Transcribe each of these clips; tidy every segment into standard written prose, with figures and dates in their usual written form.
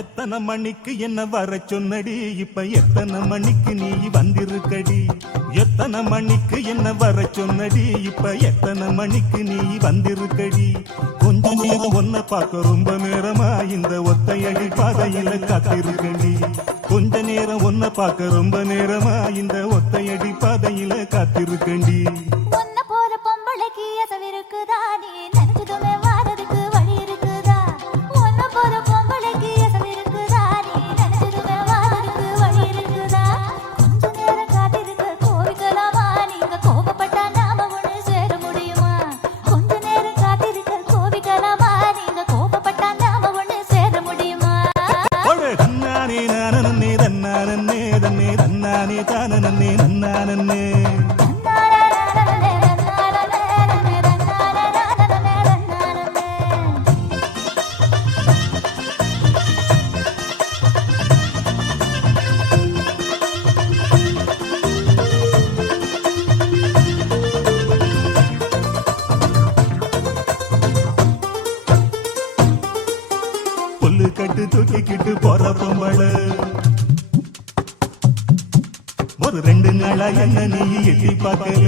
எத்தனை மணிக்கு என்ன வர சொன்னடி, இப்ப எத்தனை மணிக்கு நீ வந்திருக்கடி? எத்தனை மணிக்கு என்ன வர சொன்னடி, இப்ப எத்தனை மணிக்கு நீ வந்திருக்கடி? கொஞ்ச நேரம் ஒன்ன பார்க்க ரொம்ப நேரமா இந்த ஒத்தையடி பாதையில காத்திருக்கடி. கொஞ்ச நேரம் ஒன்ன பார்க்க ரொம்ப நேரமா இந்த ஒத்தையடி பாதையில காத்திருக்கடி. ஒன்ன போற பொம்பளைக்கு எசவிருக்குதா, நீ நினைச்சதுமே வாரதுக்கு வழி இருக்குதா? ஒன்ன போற பொம்பளைக்கு எசவிருக்குதா, நீ நினைச்சதுமே வாரதுக்கு வழி இருக்குதா? கொஞ்ச நேரம் காத்திருக்க கோவிக்கலாமா, நீங்க கோபப்பட்டா நாம ஒண்ணு சேர முடியுமா? கொஞ்ச நேரம் காத்திருக்க கோவிக்கலாமா, நீங்க கோபப்பட்டா நாம ஒண்ணு சேர முடியுமா? தன்னானே நானே தன்னானே தன்னே தன்னானே தானே நன்னானே புல்லு கட்டு தூக்கிக்கிட்டு போற பொம்பளை ஒரு 2 நாளா என்ன நீ எட்டி பார்க்கல.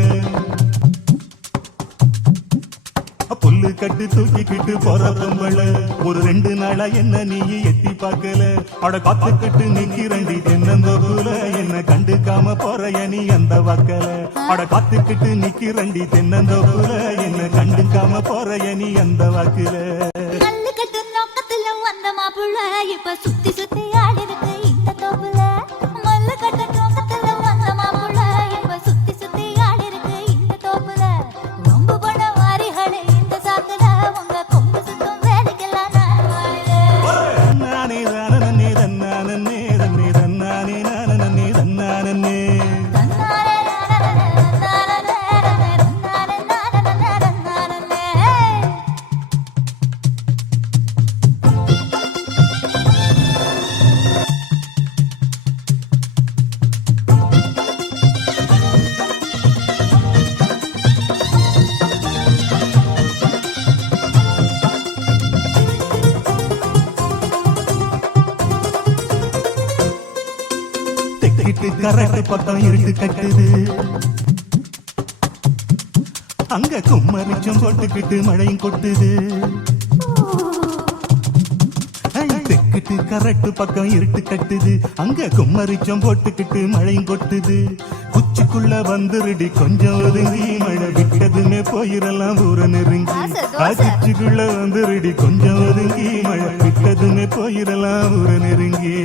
புல்லு கட்டு தூக்கிக்கிட்டு போற பொம்பளை ஒரு 2 நாளா என்ன நீ எட்டி பார்க்கல. அட காத்துக்கிட்டு நிக்கிறண்டி தென்னந்தோப்புல, என்ன கண்டுக்காம போற நீ அந்த வாக்கல. அட காத்துக்கிட்டு நிக்கிறண்டி தென்னந்தோப்புல, என்ன கண்டுக்காம போற நீ அந்த வாக்குல. இப்ப சுத்தி சுத்தி ஆடி இருக்கு இந்த தோப்புல, மல்லு கட்ட நோக்கத்துல வந்த மாப்புள்ள. இப்ப சுத்தி சுத்தி ஆடி இருக்கு இந்த தோப்புல, ரொம்ப பண வாரிகளே இந்த சாக்குல, உங்க கொம்பு சுத்தம் வேலைக்கெல்லாம் நான் வாழ. நானே தானே தன்னானே தன்னே தன்னானே நானே தன்னானே கரெக்ட் பக்கம் இருக்கு கட்டுது. அங்க கும்மரிச்சும் போட்டுக்கிட்டு மழையும் கொட்டுது. தெக்கிட்டு கரெக்ட் பக்கம் இருட்டு கட்டுது. அங்க கும்மரிச்சம் போட்டுக்கிட்டு மழையும் கொட்டுது. குச்சிக்குள்ள வந்துருடி கொஞ்சம் ஒதுங்கி, மழை விட்டதுமே போயிடலாம் ஊர நெருங்கி. குச்சிக்குள்ள வந்துருடி கொஞ்சம் ஒதுங்கி, மழை விட்டதுமே போயிடலாம் ஊர நெருங்கி.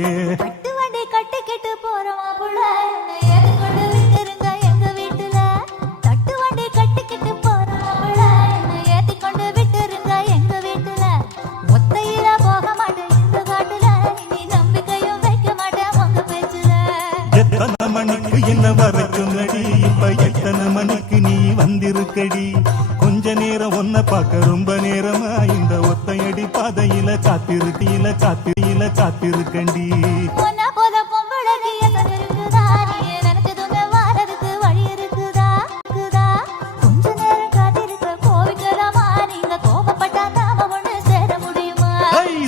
எத்தனை மணிக்கு என்ன வர சொன்னடி, இப்ப எத்தனை மணிக்கு நீ வந்திருக்கடி? கொஞ்ச நேரம் ஒன்ன பார்க்க ரொம்ப நேரமா இந்த ஒத்தையடி பாதையில காத்திருக்கண்டி.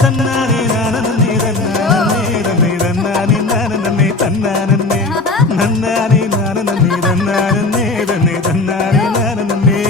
தன்னானே நானே தன்னானே தன்னானே நானே தன்னானே நன்னானே நானே தன்னானே தன்னே தன்னானே நானே தன்னானே